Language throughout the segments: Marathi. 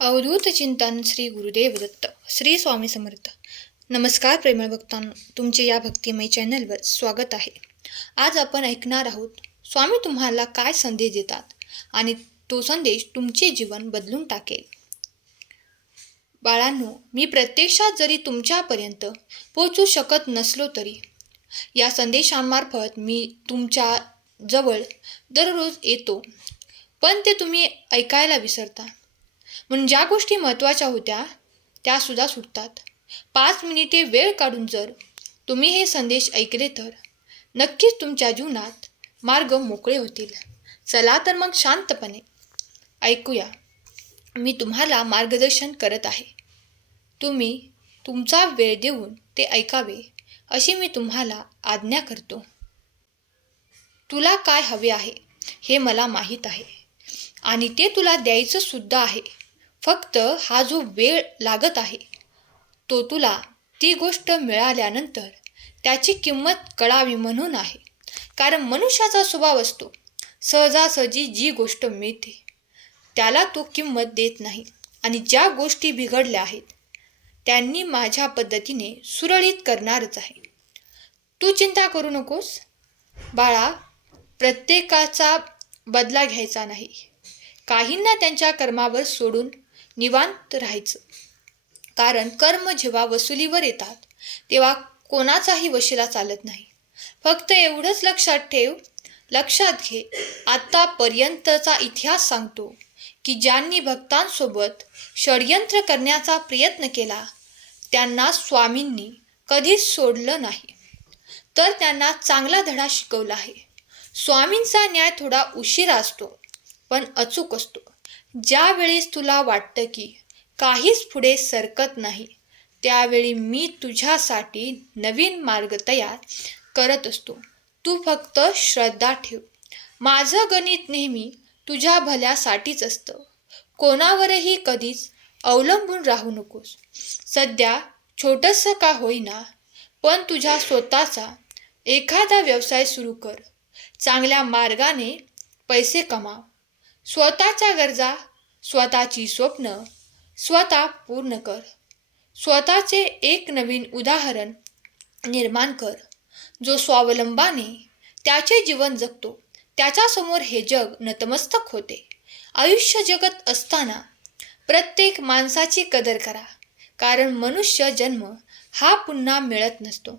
अवधूत चिंतन श्री गुरुदेव दत्त श्री स्वामी समर्थ. नमस्कार प्रेमळ भक्तांनो, तुमचे या भक्तिमय चॅनलवर स्वागत आहे. आज आपण ऐकणार आहोत स्वामी तुम्हाला काय संदेश देतात आणि तो संदेश तुमचे जीवन बदलून टाकेल. बाळांनो, मी प्रत्यक्षात जरी तुमच्यापर्यंत पोहोचू शकत नसलो तरी या संदेशांमार्फत मी तुमच्या जवळ दररोज येतो, पण ते तुम्ही ऐकायला विसरता. म्हणून ज्या गोष्टी महत्त्वाच्या होत्या त्या सुद्धा सुटतात. 5 मिनिटे वेळ काढून जर तुम्ही हे संदेश ऐकले तर नक्कीच तुमच्या जीवनात मार्ग मोकळे होतील. चला तर मग शांतपणे ऐकूया. मी तुम्हाला मार्गदर्शन करत आहे. तुम्ही तुमचा वेळ देऊन ते ऐकावे अशी मी तुम्हाला आज्ञा करतो. तुला काय हवे आहे हे मला माहीत आहे आणि ते तुला द्यायचं सुद्धा आहे. फक्त हा जो वेळ लागत आहे तो तुला ती गोष्ट मिळाल्यानंतर त्याची किंमत कळावी म्हणून आहे. कारण मनुष्याचा स्वभाव असतो, सहजासहजी जी गोष्ट मिळते त्याला तो किंमत देत नाही. आणि ज्या गोष्टी बिघडल्या आहेत त्यांनी माझ्या पद्धतीने सुरळीत करणारच आहे. तू चिंता करू नकोस बाळा. प्रत्येकाचा बदला घ्यायचा नाही. काहींना त्यांच्या कर्मावर सोडून निवांत राहायचं. कारण कर्म जेव्हा वसुलीवर येतात तेव्हा कोणाचाही वशिला चालत नाही. फक्त एवढंच लक्षात घे, आतापर्यंतचा इतिहास सांगतो की ज्यांनी भक्तांसोबत षडयंत्र करण्याचा प्रयत्न केला त्यांना स्वामींनी कधीच सोडलं नाही, तर त्यांना चांगला धडा शिकवला आहे. स्वामींचा न्याय थोडा उशिरा असतो पण अचूक असतो. ज्या वेळेस तुला वाटतं की काहीच पुढे सरकत नाही त्यावेळी मी तुझ्यासाठी नवीन मार्ग तयार करत असतो. तू फक्त श्रद्धा ठेव. माझं गणित नेहमी तुझ्या भल्यासाठीच असतं. कोणावरही कधीच अवलंबून राहू नकोस. सध्या छोटंसं का होईना पण तुझ्या स्वतःचा एखादा व्यवसाय सुरू कर. चांगल्या मार्गाने पैसे कमाव. स्वतःच्या गरजा, स्वतःची स्वप्न स्वतः पूर्ण कर. स्वतःचे एक नवीन उदाहरण निर्माण कर. जो स्वावलंबाने त्याचे जीवन जगतो त्याच्यासमोर हे जग नतमस्तक होते. आयुष्य जगत असताना प्रत्येक माणसाची कदर करा. कारण मनुष्य जन्म हा पुन्हा मिळत नसतो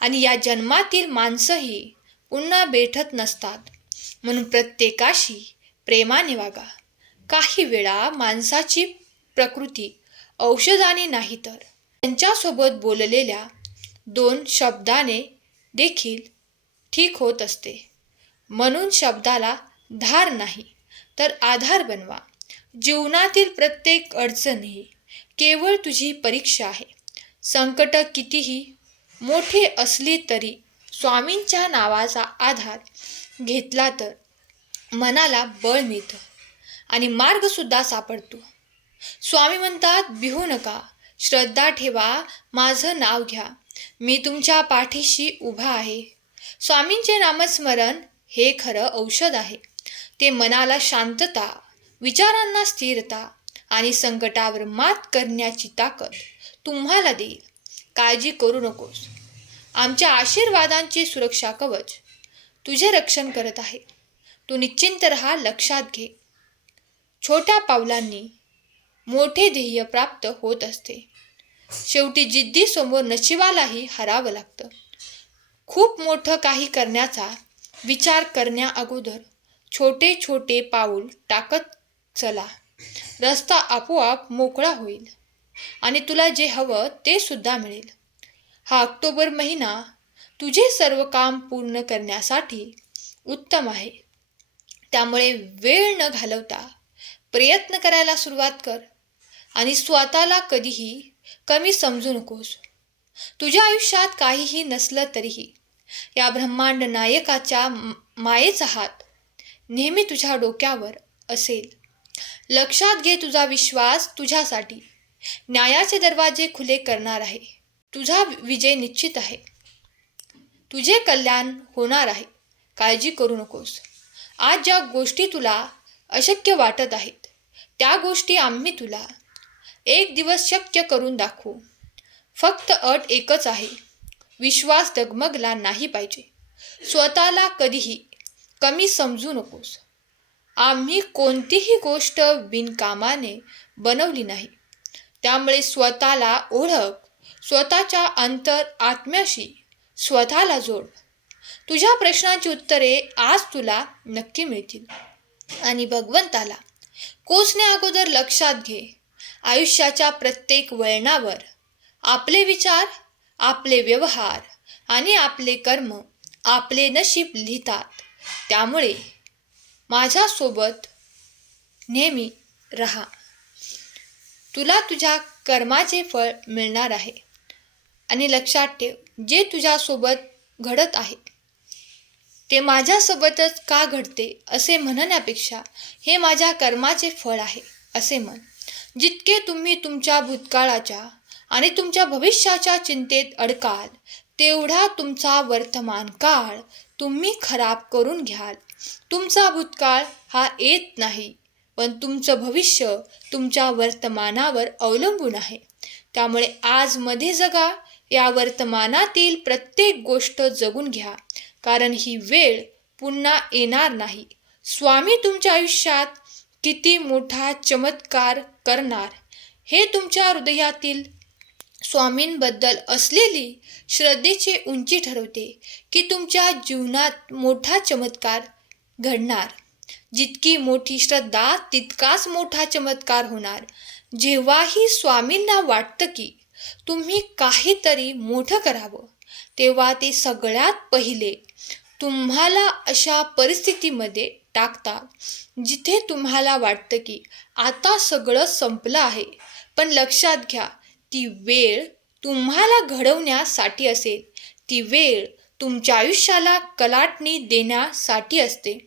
आणि या जन्मातील माणसंही पुन्हा भेटत नसतात. म्हणून प्रत्येकाशी प्रेमाने वागा. काही वेळा माणसाची प्रकृती औषधाने नाही तर त्यांच्यासोबत बोललेल्या 2 शब्दाने देखील ठीक होत असते. म्हणून शब्दाला धार नाही तर आधार बनवा. जीवनातील प्रत्येक अडचण ही केवळ तुझी परीक्षा आहे. संकट कितीही मोठी असली तरी स्वामींच्या नावाचा आधार घेतला तर मनाला बळ मिळतं आणि मार्गसुद्धा सापडतो. स्वामी म्हणतात, भिवू नका, श्रद्धा ठेवा, माझं नाव घ्या, मी तुमच्या पाठीशी उभा आहे. स्वामींचे नामस्मरण हे खरं औषध आहे. ते मनाला शांतता, विचारांना स्थिरता आणि संकटावर मात करण्याची ताकद तुम्हाला देईल. काळजी करू नकोस. आमच्या आशीर्वादांचे सुरक्षा कवच तुझे रक्षण करत आहे. तू निश्चिंत राहा. लक्षात घे, छोट्या पावलांनी मोठे ध्येय प्राप्त होत असते. शेवटी जिद्दीसमोर नशिबालाही हरावं लागतं. खूप मोठं काही करण्याचा विचार करण्या अगोदर छोटे छोटे पाऊल टाकत चला. रस्ता आपोआप मोकळा होईल आणि तुला जे हवं ते सुद्धा मिळेल. हा ऑक्टोबर महिना तुझे सर्व काम पूर्ण करण्यासाठी उत्तम आहे. त्यामुळे वेळ न घालवता प्रयत्न करायला सुरुवात कर आणि स्वतःला कधीही कमी समजू नकोस. तुझ्या आयुष्यात काहीही नसलं तरीही या ब्रह्मांड नायकाच्या मायेचा हात नेहमी तुझ्या डोक्यावर असेल. लक्षात घे, तुझा विश्वास तुझ्यासाठी न्यायाचे दरवाजे खुले करणार आहे. तुझा विजय निश्चित आहे. तुझे कल्याण होणार आहे. काळजी करू नकोस. आज ज्या गोष्टी तुला अशक्य वाटत आहेत त्या गोष्टी आम्ही तुला एक दिवस शक्य करून दाखवू. फक्त अट एकच आहे, विश्वास डगमगला नाही पाहिजे. स्वतःला कधीही कमी समजू नकोस. आम्ही कोणतीही गोष्ट बिनकामाने बनवली नाही. त्यामुळे स्वतःला ओळख, स्वतःच्या अंतर आत्म्याशी स्वतःला जोड. तुझ्या प्रश्नांची उत्तरे आज तुला नक्की मिळतील. आणि भगवंताला पोचण्याअगोदर लक्षात घे, आयुष्याच्या प्रत्येक वळणावर आपले विचार, आपले व्यवहार आणि आपले कर्म आपले नशीब लिहितात. त्यामुळे माझ्यासोबत नेहमी राहा. तुला तुझ्या कर्माचे फळ मिळणार आहे. आणि लक्षात ठेव, जे तुझ्यासोबत घडत आहे ते माझ्यासोबतच का घडते असे म्हणण्यापेक्षा हे माझ्या कर्माचे फळ आहे असे म्हण. जितके तुम्ही तुमच्या भूतकाळाच्या आणि तुमच्या भविष्याच्या चिंतेत अडकाल, तेवढा तुमचा वर्तमान काळ तुम्ही खराब करून घ्याल. तुमचा भूतकाळ हा येत नाही, पण तुमचं भविष्य तुमच्या वर्तमानावर अवलंबून आहे. त्यामुळे आजमध्ये जगा, या वर्तमानातील प्रत्येक गोष्ट जगून घ्या, कारण ही वेळ पुन्हा येणार नाही. स्वामी तुमच्या आयुष्यात किती मोठा चमत्कार करणार हे तुमच्या हृदयातील स्वामींबद्दल असलेली श्रद्धेची उंची ठरवते की तुमच्या जीवनात मोठा चमत्कार घडणार. जितकी मोठी श्रद्धा तितकाच मोठा चमत्कार होणार. जेव्हाही स्वामींना वाटतं की तुम्ही काहीतरी मोठं करावं, तेव्हा ते सगळ्यात पहिले तुम्हाला अशा परिस्थितीमध्ये टाकतात जिथे तुम्हाला वाटतं की आता सगळं संपलं आहे. पण लक्षात घ्या, ती वेळ तुम्हाला घडवण्यासाठी असेल. ती वेळ तुमच्या आयुष्याला कलाटणी देण्यासाठी असते.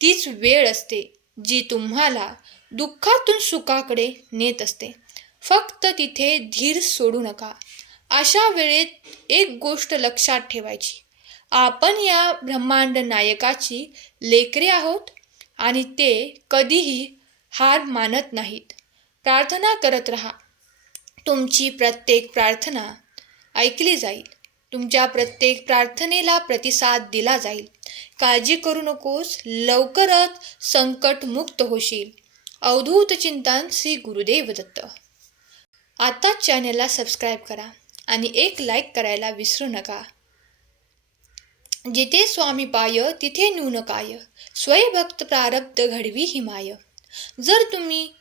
तीच वेळ असते जी तुम्हाला दुःखातून सुखाकडे नेत असते. फक्त तिथे धीर सोडू नका. अशा वेळेत एक गोष्ट लक्षात ठेवायची, आपण या ब्रह्मांड नायकाची लेकरे आहोत आणि ते कधीही हार मानत नाहीत. प्रार्थना करत राहा. तुमची प्रत्येक प्रार्थना ऐकली जाईल. तुमच्या प्रत्येक प्रार्थनेला प्रतिसाद दिला जाईल. काळजी करू नकोस, लवकरच संकटमुक्त होशील. अवधूत चिंतन श्री गुरुदेव दत्त. आताच चॅनलला सबस्क्राईब करा आणि एक लाईक करायला विसरू नका. जिथे स्वामी पाय तिथे न्यून काय, स्वयंभक्त प्रारब्ध घडवी ही माय. जर तुम्ही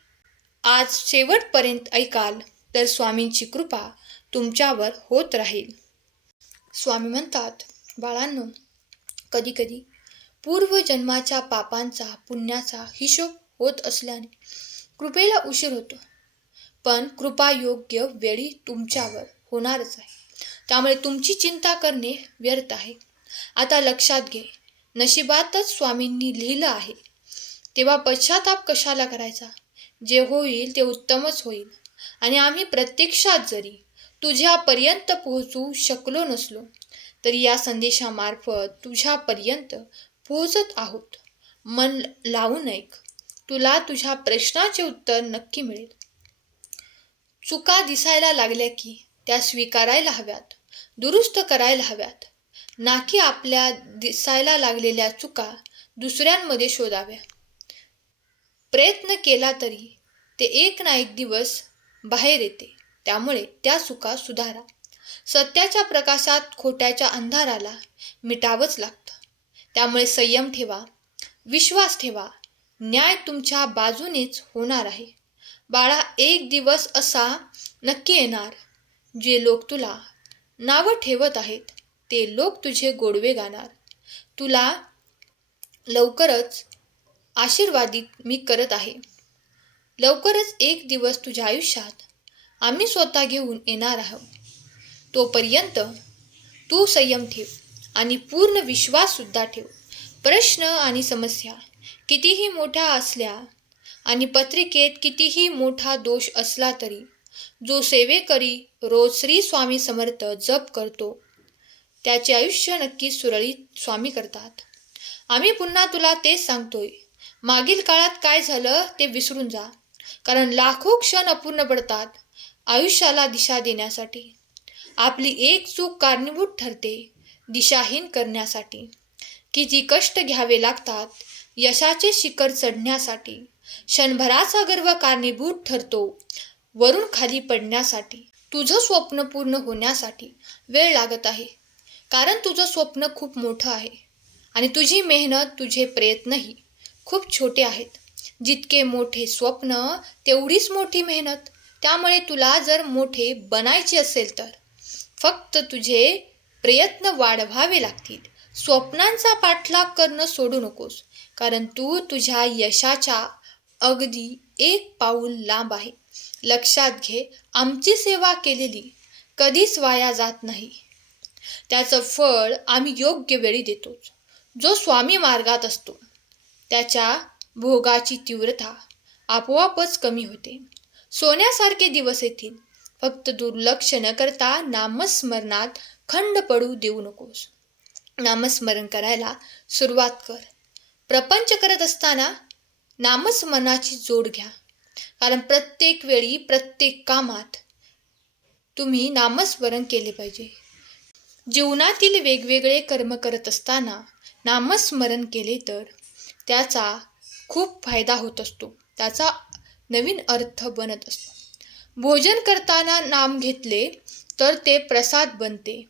आज शेवटपर्यंत ऐकाल तर स्वामींची कृपा तुमच्यावर होत राहील. स्वामी म्हणतात, बाळांनो, कधीकधी पूर्वजन्माच्या पापांचा पुण्याचा हिशोब होत असल्याने कृपेला उशीर होतो. पण कृपा योग्य वेळी तुमच्यावर होणारच आहे. त्यामुळे तुमची चिंता करणे व्यर्थ आहे. आता लक्षात घे, नशिबातच स्वामींनी लिहिलं आहे, तेव्हा पश्चाताप कशाला करायचा. जे होईल ते उत्तमच होईल. आणि आम्ही प्रत्यक्षात जरी तुझ्यापर्यंत पोहोचू शकलो नसलो तरी या संदेशामार्फत तुझ्यापर्यंत पोहोचत आहोत. मन लावून ऐक, तुला तुझ्या प्रश्नाचे उत्तर नक्की मिळेल. चुका दिसायला लागल्या की त्या स्वीकारायला हव्यात, दुरुस्त करायला हव्यात, ना की आपल्या दिसायला लागलेल्या चुका दुसऱ्यांमध्ये शोधाव्या. प्रयत्न केला तरी ते एक ना एक दिवस बाहेर येते. त्यामुळे त्या चुका सुधारा. सत्याच्या प्रकाशात खोट्याच्या अंधाराला मिटावंच लागतं. त्यामुळे संयम ठेवा, विश्वास ठेवा. न्याय तुमच्या बाजूनेच होणार आहे. बाळा, एक दिवस असा नक्की येणार, जे लोक तुला नावं ठेवत आहेत ते लोक तुझे गोडवे गाणार. तुला लवकरच आशीर्वादित मी करत आहे. लवकरच एक दिवस तुझ्या आयुष्यात आम्ही स्वतः घेऊन येणार आहोत. तोपर्यंत तू संयम ठेव आणि पूर्ण विश्वाससुद्धा ठेव. प्रश्न आणि समस्या कितीही मोठ्या असल्या आणि पत्रिकेत कितीही मोठा दोष असला तरी जो सेवेकरी रोज श्री स्वामी समर्थ जप करतो त्याचे आयुष्य नक्की सुरळीत स्वामी करतात. आम्ही पुन्हा तुला तेच सांगतोय, मागील काळात काय झालं ते विसरून जा. कारण लाखो क्षण अपूर्ण पडतात आयुष्याला दिशा देण्यासाठी. आपली एक चूक कारणीभूत ठरते दिशाहीन करण्यासाठी. किती कष्ट घ्यावे लागतात यशाचे शिखर चढण्यासाठी. क्षणभराचा गर्व कारणीभूत ठरतो वरून खाली पडण्यासाठी. तुझं स्वप्न पूर्ण होण्यासाठी वेळ लागत आहे, कारण तुझं स्वप्न खूप मोठं आहे आणि तुझी मेहनत, तुझे प्रयत्नही खूप छोटे आहेत. जितके मोठे स्वप्न तेवढीच मोठी मेहनत. त्यामुळे तुला जर मोठे बनायचे असेल तर फक्त तुझे प्रयत्न वाढवावे लागतील. स्वप्नांचा पाठलाग करणं सोडू नकोस, कारण तू तुझ्या यशाच्या अगदी एक पाऊल लांब आहे. लक्षात घे, आमची सेवा केलेली कधीच वाया जात नाही. त्याचं फळ आम्ही योग्य वेळी देतोच. जो स्वामी मार्गात असतो त्याच्या भोगाची तीव्रता आपोआपच कमी होते. सोन्यासारखे दिवस येतील. फक्त दुर्लक्ष न करता नामस्मरणात खंड पडू देऊ नकोस. नामस्मरण करायला सुरुवात कर. प्रपंच करत असताना नामस्मरणाची जोड घ्या, कारण प्रत्येक वेळी प्रत्येक कामात तुम्ही नामस्मरण केले पाहिजे. जीवनातील वेगवेगळे कर्म करत असताना नामस्मरण केले तर त्याचा खूप फायदा होत असतो, त्याचा नवीन अर्थ बनत असतो. भोजन करताना नाम घेतले तर ते प्रसाद बनते.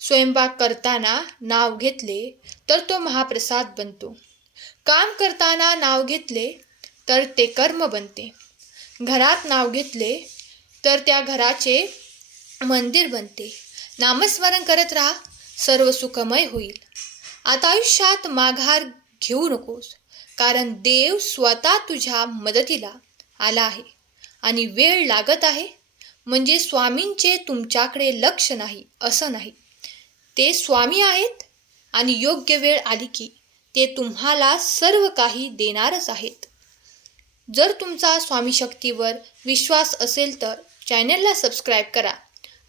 स्वयंपाक करताना नाव घेतले तर तो महाप्रसाद बनतो. काम करताना नाव घेतले तर ते कर्म बनते. घरात नाव घेतले तर त्या घराचे मंदिर बनते. नामस्मरण करत राहा, सर्व सुखमय होईल. आता आयुष्यात माघार घेऊ नकोस, कारण देव स्वतः तुझ्या मदतीला आला आहे आणि वेळ लागत आहे म्हणजे स्वामींचे तुमच्याकडे लक्ष नाही असं नाही. ते स्वामी आहेत आणि योग्य वेळ आली की ते तुम्हाला सर्व काही देणारच आहेत. जर तुमचा स्वामी शक्तीवर विश्वास असेल तर चॅनलला सबस्क्राईब करा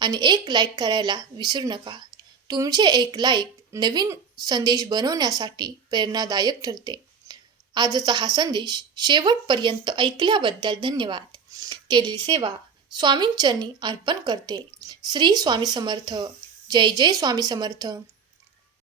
आणि एक लाईक करायला विसरू नका. तुमचे एक लाईक नवीन संदेश बनवण्यासाठी प्रेरणादायक ठरते. आजचा हा संदेश शेवटपर्यंत ऐकल्याबद्दल धन्यवाद. केलेली सेवा स्वामींचरणी अर्पण करते. श्री स्वामी समर्थ. जय जय स्वामी समर्थ.